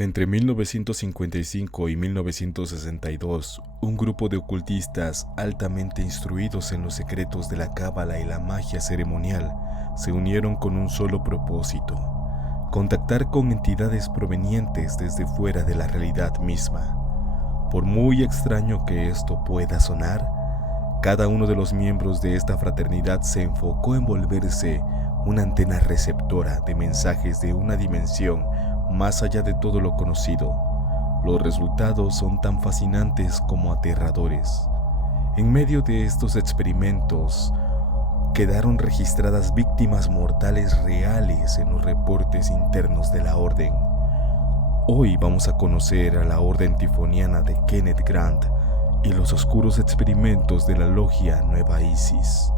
Entre 1955 y 1962, un grupo de ocultistas altamente instruidos en los secretos de la cábala y la magia ceremonial se unieron con un solo propósito: contactar con entidades provenientes desde fuera de la realidad misma. Por muy extraño que esto pueda sonar, cada uno de los miembros de esta fraternidad se enfocó en volverse una antena receptora de mensajes de una dimensión más allá de todo lo conocido. Los resultados son tan fascinantes como aterradores. En medio de estos experimentos, quedaron registradas víctimas mortales reales en los reportes internos de la Orden. Hoy vamos a conocer a la Orden Tifoniana de Kenneth Grant y los oscuros experimentos de la Logia Nueva Isis.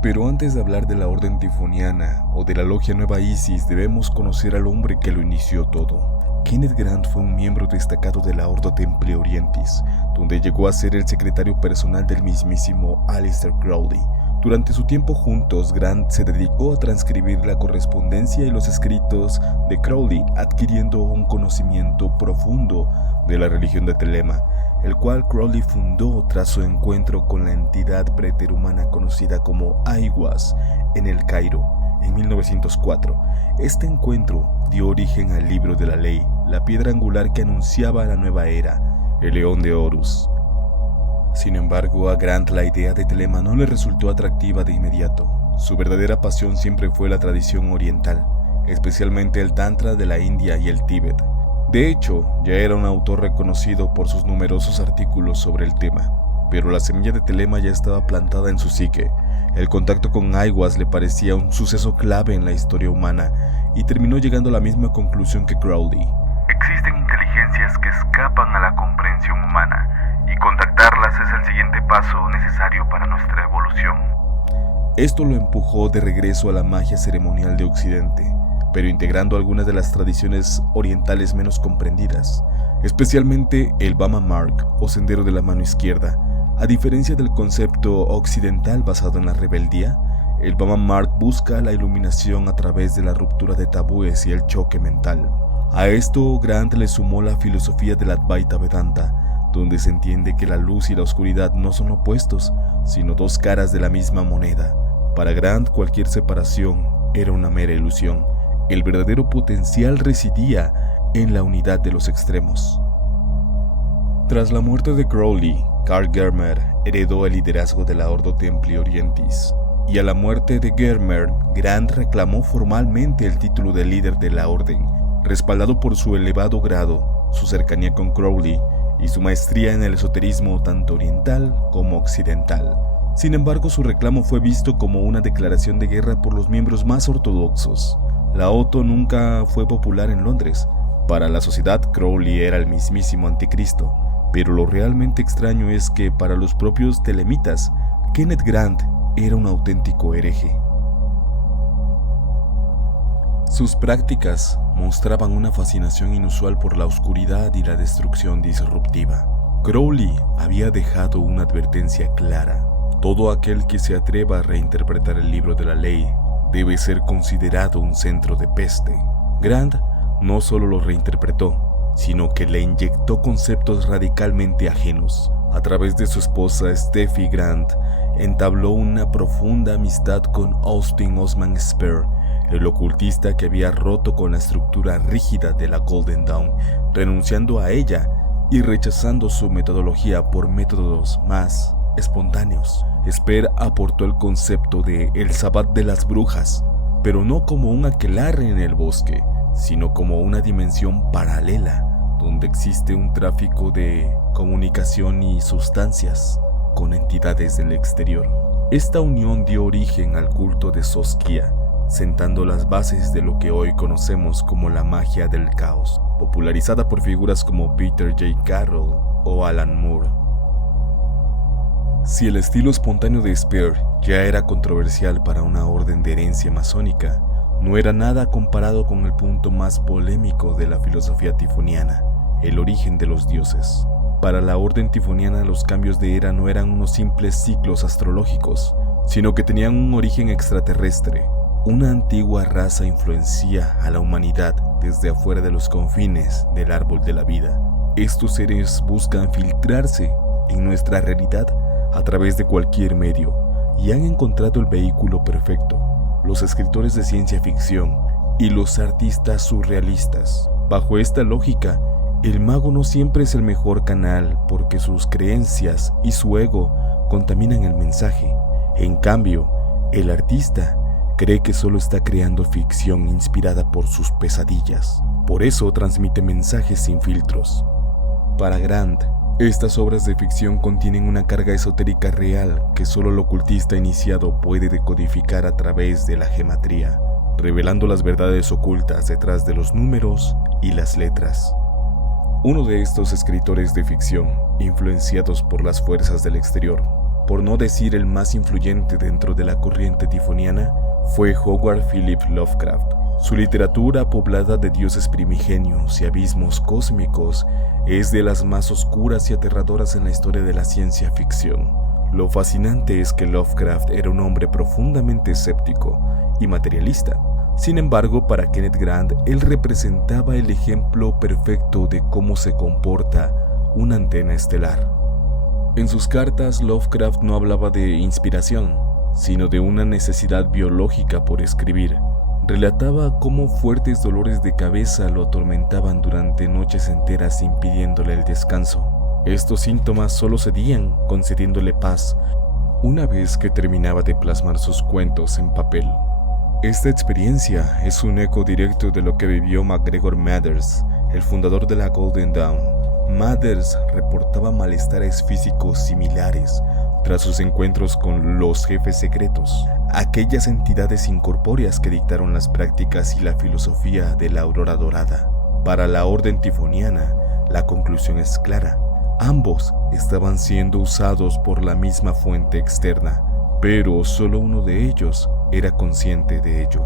Pero antes de hablar de la Orden Tifoniana o de la Logia Nueva Isis, debemos conocer al hombre que lo inició todo. Kenneth Grant fue un miembro destacado de la Ordo Templi Orientis, donde llegó a ser el secretario personal del mismísimo Aleister Crowley. Durante su tiempo juntos, Grant se dedicó a transcribir la correspondencia y los escritos de Crowley, adquiriendo un conocimiento profundo de la religión de Thelema, el cual Crowley fundó tras su encuentro con la entidad preterhumana conocida como Aiwass en el Cairo en 1904. Este encuentro dio origen al Libro de la Ley, la piedra angular que anunciaba la nueva era, el León de Horus. Sin embargo, a Grant la idea de Thelema no le resultó atractiva de inmediato. Su verdadera pasión siempre fue la tradición oriental, especialmente el Tantra de la India y el Tíbet. De hecho, ya era un autor reconocido por sus numerosos artículos sobre el tema, pero la semilla de Thelema ya estaba plantada en su psique. El contacto con Aiwass le parecía un suceso clave en la historia humana y terminó llegando a la misma conclusión que Crowley. Existen inteligencias que escapan a la comprensión humana y contactarlas es el siguiente paso necesario para nuestra evolución. Esto lo empujó de regreso a la magia ceremonial de Occidente, pero integrando algunas de las tradiciones orientales menos comprendidas, especialmente el Bama Mark o Sendero de la Mano Izquierda. A diferencia del concepto occidental basado en la rebeldía, el Bama Mark busca la iluminación a través de la ruptura de tabúes y el choque mental. A esto Grant le sumó la filosofía del Advaita Vedanta, donde se entiende que la luz y la oscuridad no son opuestos, sino dos caras de la misma moneda. Para Grant, cualquier separación era una mera ilusión. El verdadero potencial residía en la unidad de los extremos. Tras la muerte de Crowley, Carl Germer heredó el liderazgo de la Ordo Templi Orientis, y a la muerte de Germer, Grant reclamó formalmente el título de líder de la orden, respaldado por su elevado grado, su cercanía con Crowley y su maestría en el esoterismo tanto oriental como occidental. Sin embargo, su reclamo fue visto como una declaración de guerra por los miembros más ortodoxos. La OTO nunca fue popular en Londres. Para la sociedad, Crowley era el mismísimo anticristo, pero lo realmente extraño es que para los propios telemitas, Kenneth Grant era un auténtico hereje. Sus prácticas mostraban una fascinación inusual por la oscuridad y la destrucción disruptiva. Crowley había dejado una advertencia clara: todo aquel que se atreva a reinterpretar el Libro de la Ley debe ser considerado un centro de peste. Grant no solo lo reinterpretó, sino que le inyectó conceptos radicalmente ajenos. A través de su esposa Steffi Grant, entabló una profunda amistad con Austin Osman Spare, el ocultista que había roto con la estructura rígida de la Golden Dawn, renunciando a ella y rechazando su metodología por métodos más espontáneos. Spare aportó el concepto de el Sabbat de las brujas, pero no como un aquelarre en el bosque, sino como una dimensión paralela, donde existe un tráfico de comunicación y sustancias con entidades del exterior. Esta unión dio origen al culto de Soskia, sentando las bases de lo que hoy conocemos como la magia del caos, popularizada por figuras como Peter J. Carroll o Alan Moore. Si el estilo espontáneo de Spare ya era controversial para una orden de herencia masónica, no era nada comparado con el punto más polémico de la filosofía tifoniana, el origen de los dioses. Para la orden tifoniana, los cambios de era no eran unos simples ciclos astrológicos, sino que tenían un origen extraterrestre, una antigua raza influencia a la humanidad desde afuera de los confines del árbol de la vida. Estos seres buscan filtrarse en nuestra realidad a través de cualquier medio y han encontrado el vehículo perfecto: los escritores de ciencia ficción y los artistas surrealistas. Bajo esta lógica, el mago no siempre es el mejor canal porque sus creencias y su ego contaminan el mensaje. En cambio, el artista cree que solo está creando ficción inspirada por sus pesadillas. Por eso transmite mensajes sin filtros. Para Grant, estas obras de ficción contienen una carga esotérica real que solo el ocultista iniciado puede decodificar a través de la gematría, revelando las verdades ocultas detrás de los números y las letras. Uno de estos escritores de ficción, influenciados por las fuerzas del exterior, por no decir el más influyente dentro de la corriente tifoniana, fue Howard Philip Lovecraft. Su literatura, poblada de dioses primigenios y abismos cósmicos, es de las más oscuras y aterradoras en la historia de la ciencia ficción. Lo fascinante es que Lovecraft era un hombre profundamente escéptico y materialista. Sin embargo, para Kenneth Grant, él representaba el ejemplo perfecto de cómo se comporta una antena estelar. En sus cartas, Lovecraft no hablaba de inspiración, sino de una necesidad biológica por escribir. Relataba cómo fuertes dolores de cabeza lo atormentaban durante noches enteras, impidiéndole el descanso. Estos síntomas solo cedían concediéndole paz una vez que terminaba de plasmar sus cuentos en papel. Esta experiencia es un eco directo de lo que vivió MacGregor Mathers, el fundador de la Golden Dawn. Mathers reportaba malestares físicos similares tras sus encuentros con los jefes secretos, aquellas entidades incorpóreas que dictaron las prácticas y la filosofía de la Aurora Dorada. Para la Orden Tifoniana, la conclusión es clara: ambos estaban siendo usados por la misma fuente externa, pero solo uno de ellos era consciente de ello.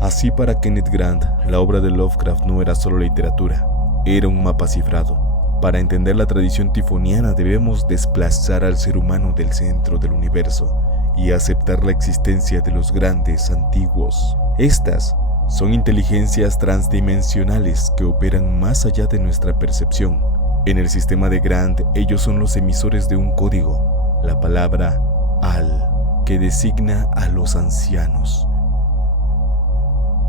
Así, para Kenneth Grant, la obra de Lovecraft no era solo literatura, era un mapa cifrado. Para entender la tradición tifoniana debemos desplazar al ser humano del centro del universo y aceptar la existencia de los grandes antiguos. Estas son inteligencias transdimensionales que operan más allá de nuestra percepción. En el sistema de Grant, ellos son los emisores de un código, la palabra Al, que designa a los ancianos.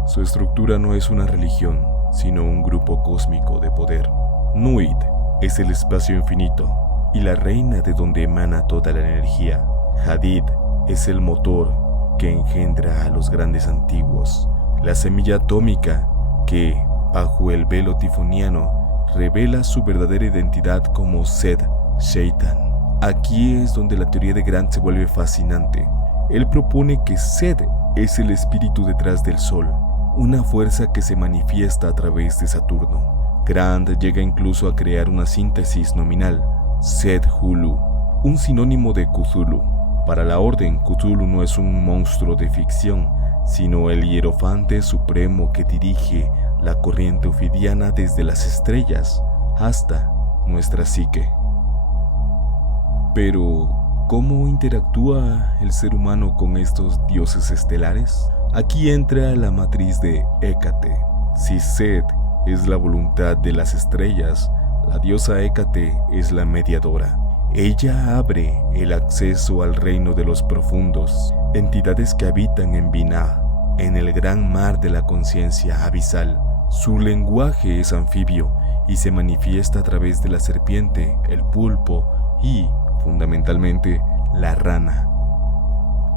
Su estructura no es una religión, sino un grupo cósmico de poder. Nuit es el espacio infinito y la reina de donde emana toda la energía. Hadid es el motor que engendra a los grandes antiguos. La semilla atómica que, bajo el velo tifoniano, revela su verdadera identidad como Sed Shaitan. Aquí es donde la teoría de Grant se vuelve fascinante. Él propone que Sed es el espíritu detrás del Sol, una fuerza que se manifiesta a través de Saturno. Grant llega incluso a crear una síntesis nominal, Sed-Hulu, un sinónimo de Cthulhu. Para la Orden, Cthulhu no es un monstruo de ficción, sino el hierofante supremo que dirige la corriente ofidiana desde las estrellas hasta nuestra psique. Pero, ¿cómo interactúa el ser humano con estos dioses estelares? Aquí entra la matriz de Hécate. Si Sed es la voluntad de las estrellas, la diosa Hécate es la mediadora. Ella abre el acceso al reino de los profundos, entidades que habitan en Binah, en el gran mar de la conciencia abisal. Su lenguaje es anfibio y se manifiesta a través de la serpiente, el pulpo y, fundamentalmente, la rana.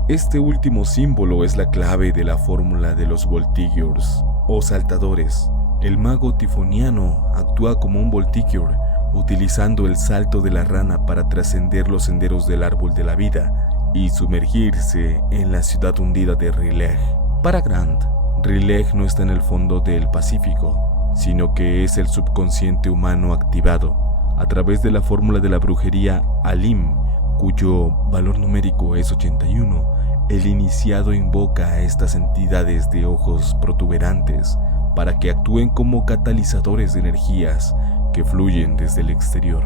Este último símbolo es la clave de la fórmula de los Voltigeurs, o saltadores. El mago tifoniano actúa como un Voltigeur, utilizando el salto de la rana para trascender los senderos del árbol de la vida y sumergirse en la ciudad hundida de R'lyeh. Para Grant, R'lyeh no está en el fondo del Pacífico, sino que es el subconsciente humano activado a través de la fórmula de la brujería Alim, cuyo valor numérico es 81. El iniciado invoca a estas entidades de ojos protuberantes para que actúen como catalizadores de energías que fluyen desde el exterior.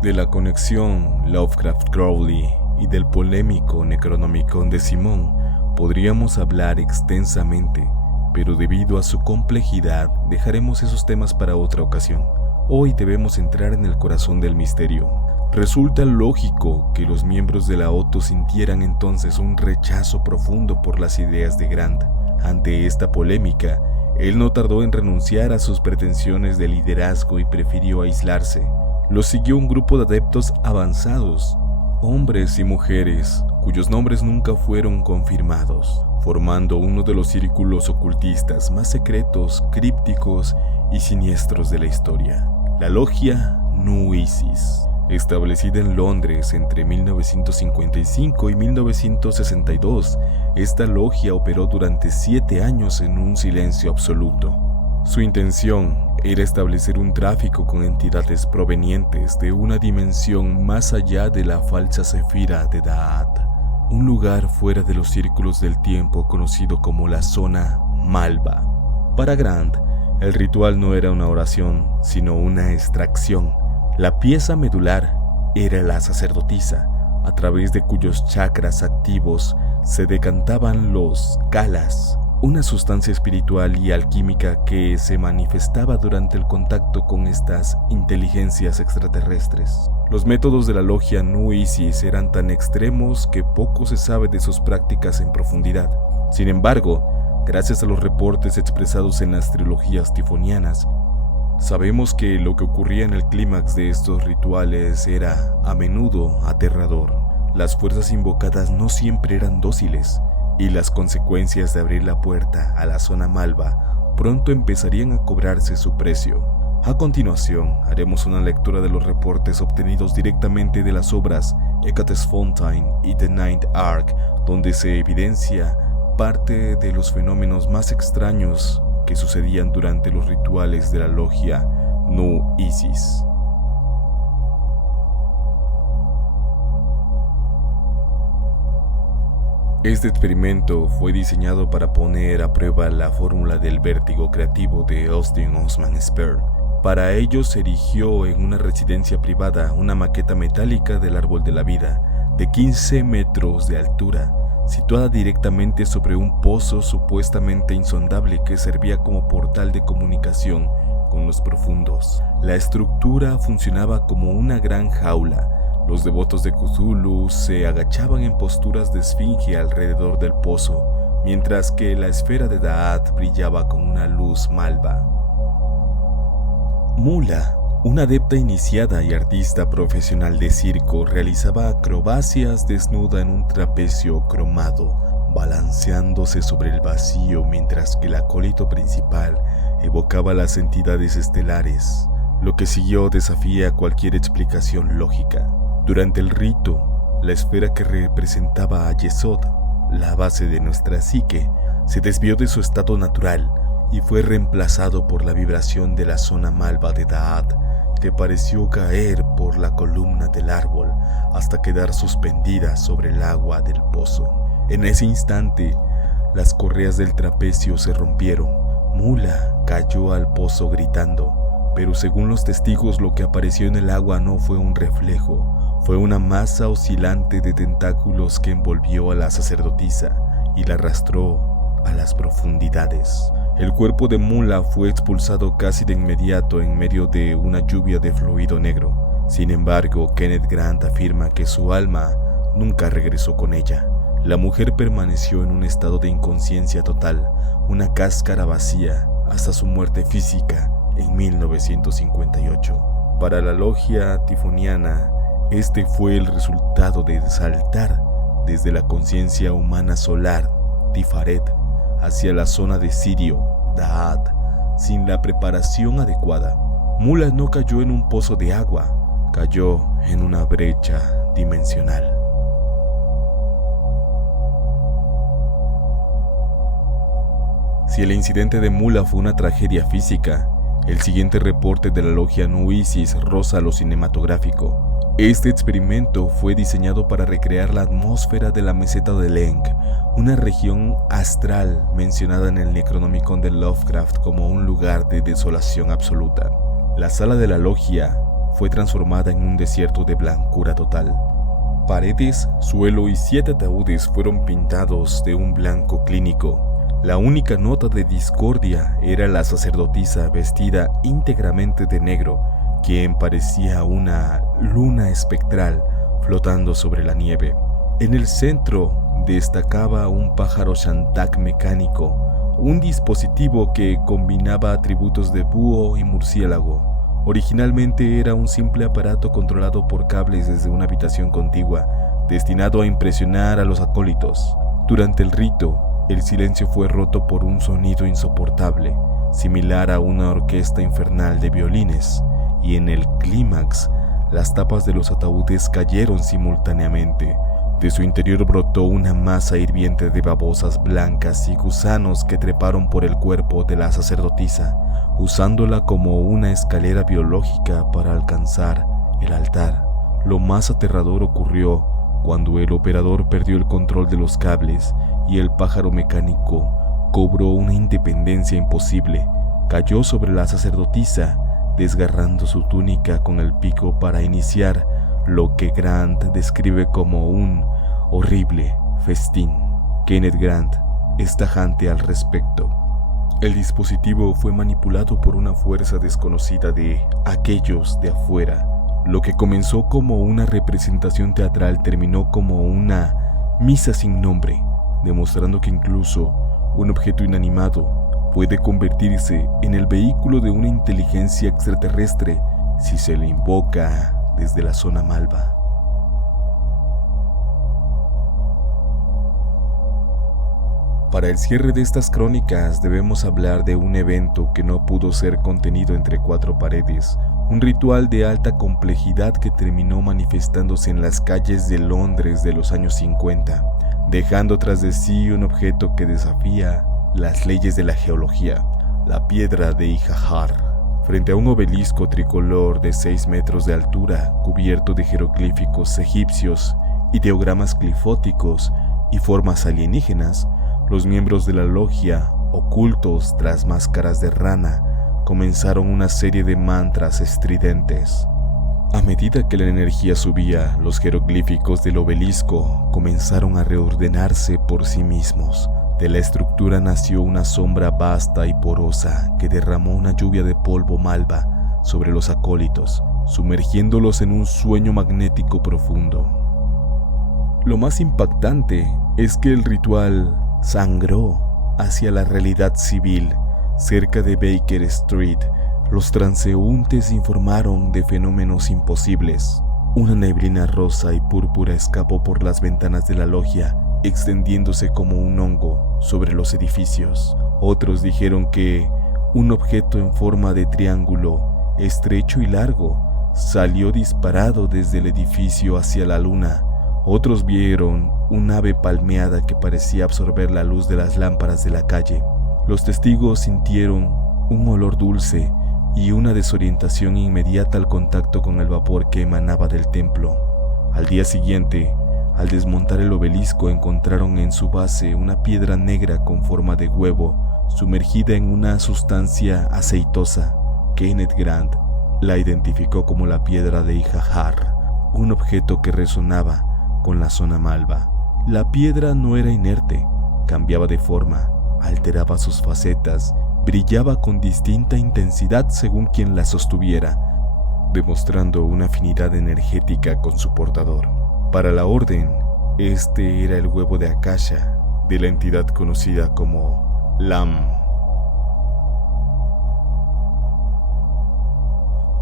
De la conexión Lovecraft-Crowley y del polémico Necronomicon de Simón podríamos hablar extensamente, pero debido a su complejidad dejaremos esos temas para otra ocasión. Hoy debemos entrar en el corazón del misterio. Resulta lógico que los miembros de la Otto sintieran entonces un rechazo profundo por las ideas de Grant. Ante esta polémica, él no tardó en renunciar a sus pretensiones de liderazgo y prefirió aislarse. Lo siguió un grupo de adeptos avanzados, hombres y mujeres, cuyos nombres nunca fueron confirmados, formando uno de los círculos ocultistas más secretos, crípticos y siniestros de la historia, la logia Nu Isis. Establecida en Londres entre 1955 y 1962, esta logia operó durante 7 años en un silencio absoluto. Su intención era establecer un tráfico con entidades provenientes de una dimensión más allá de la falsa Sefira de Da'at, un lugar fuera de los círculos del tiempo conocido como la zona Malva. Para Grant, el ritual no era una oración, sino una extracción. La pieza medular era la sacerdotisa, a través de cuyos chakras activos se decantaban los kalas, una sustancia espiritual y alquímica que se manifestaba durante el contacto con estas inteligencias extraterrestres. Los métodos de la logia Nu Isis eran tan extremos que poco se sabe de sus prácticas en profundidad. Sin embargo, gracias a los reportes expresados en las trilogías tifonianas, sabemos que lo que ocurría en el clímax de estos rituales era, a menudo, aterrador. Las fuerzas invocadas no siempre eran dóciles, y las consecuencias de abrir la puerta a la zona Malva pronto empezarían a cobrarse su precio. A continuación, haremos una lectura de los reportes obtenidos directamente de las obras Hecate's Fountain y The Ninth Ark, donde se evidencia parte de los fenómenos más extraños que sucedían durante los rituales de la logia Nu Isis. Este experimento fue diseñado para poner a prueba la fórmula del vértigo creativo de Austin Osman Spare. Para ello se erigió en una residencia privada una maqueta metálica del árbol de la vida, de 15 metros de altura, situada directamente sobre un pozo supuestamente insondable que servía como portal de comunicación con los profundos. La estructura funcionaba como una gran jaula. Los devotos de Cthulhu se agachaban en posturas de esfinge alrededor del pozo, mientras que la esfera de Da'at brillaba con una luz malva. Mula, una adepta iniciada y artista profesional de circo, realizaba acrobacias desnuda en un trapecio cromado, balanceándose sobre el vacío mientras que el acólito principal evocaba las entidades estelares. Lo que siguió desafía cualquier explicación lógica. Durante el rito, la esfera que representaba a Yesod, la base de nuestra psique, se desvió de su estado natural y fue reemplazado por la vibración de la zona malva de Da'at, que pareció caer por la columna del árbol hasta quedar suspendida sobre el agua del pozo. En ese instante, las correas del trapecio se rompieron. Mula cayó al pozo gritando, pero según los testigos lo que apareció en el agua no fue un reflejo, fue una masa oscilante de tentáculos que envolvió a la sacerdotisa y la arrastró a las profundidades. El cuerpo de Mula fue expulsado casi de inmediato en medio de una lluvia de fluido negro. Sin embargo, Kenneth Grant afirma que su alma nunca regresó con ella. La mujer permaneció en un estado de inconsciencia total, una cáscara vacía, hasta su muerte física en 1958. Para la logia tifoniana, este fue el resultado de saltar desde la conciencia humana solar, Tifaret, hacia la zona de Sirio, Da'at, sin la preparación adecuada. Mula no cayó en un pozo de agua, cayó en una brecha dimensional. Si el incidente de Mula fue una tragedia física, el siguiente reporte de la logia Nu Isis roza lo cinematográfico. Este experimento fue diseñado para recrear la atmósfera de la meseta de Leng, una región astral mencionada en el Necronomicon de Lovecraft como un lugar de desolación absoluta. La sala de la logia fue transformada en un desierto de blancura total. Paredes, suelo y 7 ataúdes fueron pintados de un blanco clínico. La única nota de discordia era la sacerdotisa vestida íntegramente de negro, quien parecía una luna espectral flotando sobre la nieve. En el centro destacaba un pájaro Shantak mecánico, un dispositivo que combinaba atributos de búho y murciélago. Originalmente era un simple aparato controlado por cables desde una habitación contigua, destinado a impresionar a los acólitos. Durante el rito, el silencio fue roto por un sonido insoportable, similar a una orquesta infernal de violines, y en el clímax, las tapas de los ataúdes cayeron simultáneamente. De su interior brotó una masa hirviente de babosas blancas y gusanos que treparon por el cuerpo de la sacerdotisa, usándola como una escalera biológica para alcanzar el altar. Lo más aterrador ocurrió cuando el operador perdió el control de los cables y el pájaro mecánico cobró una independencia imposible. Cayó sobre la sacerdotisa, desgarrando su túnica con el pico para iniciar lo que Grant describe como un horrible festín. Kenneth Grant es tajante al respecto. El dispositivo fue manipulado por una fuerza desconocida de aquellos de afuera. Lo que comenzó como una representación teatral terminó como una misa sin nombre, demostrando que incluso un objeto inanimado puede convertirse en el vehículo de una inteligencia extraterrestre si se le invoca desde la zona malva. Para el cierre de estas crónicas debemos hablar de un evento que no pudo ser contenido entre 4 paredes, un ritual de alta complejidad que terminó manifestándose en las calles de Londres de los años 50, dejando tras de sí un objeto que desafía las leyes de la geología, la piedra de Ijahar. Frente a un obelisco tricolor de 6 metros de altura, cubierto de jeroglíficos egipcios, ideogramas clifóticos y formas alienígenas, los miembros de la logia, ocultos tras máscaras de rana, comenzaron una serie de mantras estridentes. A medida que la energía subía, los jeroglíficos del obelisco comenzaron a reordenarse por sí mismos. De la estructura nació una sombra vasta y porosa que derramó una lluvia de polvo malva sobre los acólitos, sumergiéndolos en un sueño magnético profundo. Lo más impactante es que el ritual sangró hacia la realidad civil. Cerca de Baker Street, los transeúntes informaron de fenómenos imposibles. Una neblina rosa y púrpura escapó por las ventanas de la logia, extendiéndose como un hongo sobre los edificios. Otros dijeron que un objeto en forma de triángulo, estrecho y largo, salió disparado desde el edificio hacia la luna. Otros vieron un ave palmeada que parecía absorber la luz de las lámparas de la calle. Los testigos sintieron un olor dulce y una desorientación inmediata al contacto con el vapor que emanaba del templo. Al día siguiente, al desmontar el obelisco, encontraron en su base una piedra negra con forma de huevo, sumergida en una sustancia aceitosa. Kenneth Grant la identificó como la piedra de Ijahar, un objeto que resonaba con la zona malva. La piedra no era inerte, cambiaba de forma, alteraba sus facetas, brillaba con distinta intensidad según quien la sostuviera, demostrando una afinidad energética con su portador. Para la orden, este era el huevo de Akasha, de la entidad conocida como LAM.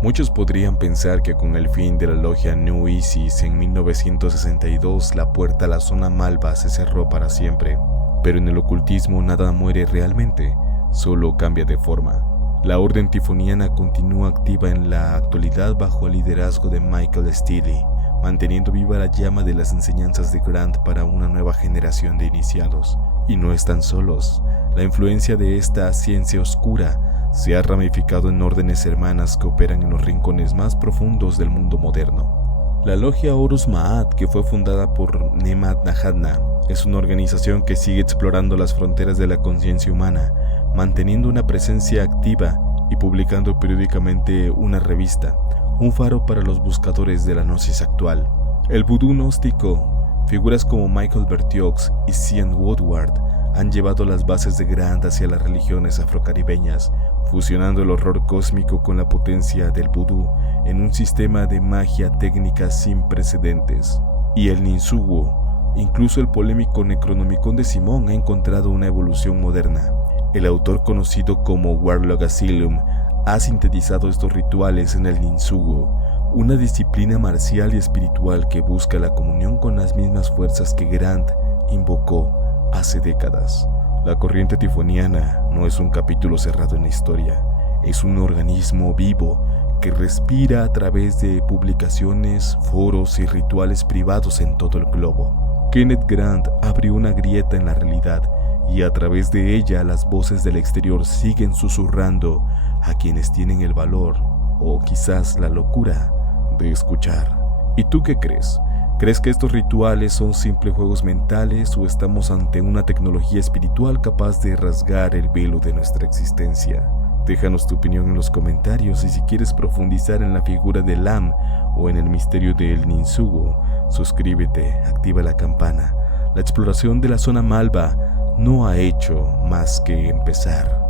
Muchos podrían pensar que con el fin de la logia New Isis en 1962 la puerta a la zona malva se cerró para siempre, pero en el ocultismo nada muere realmente, solo cambia de forma. La orden tifoniana continúa activa en la actualidad bajo el liderazgo de Michael Steele, manteniendo viva la llama de las enseñanzas de Grant para una nueva generación de iniciados. Y no están solos. La influencia de esta ciencia oscura se ha ramificado en órdenes hermanas que operan en los rincones más profundos del mundo moderno. La logia Horus Ma'at, que fue fundada por Nemad Nahadna, es una organización que sigue explorando las fronteras de la conciencia humana, manteniendo una presencia activa y publicando periódicamente una revista, un faro para los buscadores de la gnosis actual. El vudú gnóstico, figuras como Michael Bertiox y Sean Woodward han llevado las bases de Grant hacia las religiones afrocaribeñas, fusionando el horror cósmico con la potencia del vudú en un sistema de magia técnica sin precedentes. Y el ninsugo, incluso el polémico Necronomicon de Simón, ha encontrado una evolución moderna. El autor conocido como Warlock Asylum ha sintetizado estos rituales en el ninsugo, una disciplina marcial y espiritual que busca la comunión con las mismas fuerzas que Grant invocó hace décadas. La corriente tifoniana no es un capítulo cerrado en la historia, es un organismo vivo que respira a través de publicaciones, foros y rituales privados en todo el globo. Kenneth Grant abrió una grieta en la realidad y a través de ella las voces del exterior siguen susurrando a quienes tienen el valor o quizás la locura de escuchar. ¿Y tú qué crees? ¿Crees que estos rituales son simples juegos mentales o estamos ante una tecnología espiritual capaz de rasgar el velo de nuestra existencia? Déjanos tu opinión en los comentarios y si quieres profundizar en la figura de Lam o en el misterio del ninsugo, suscríbete, activa la campana. La exploración de la zona Malva no ha hecho más que empezar.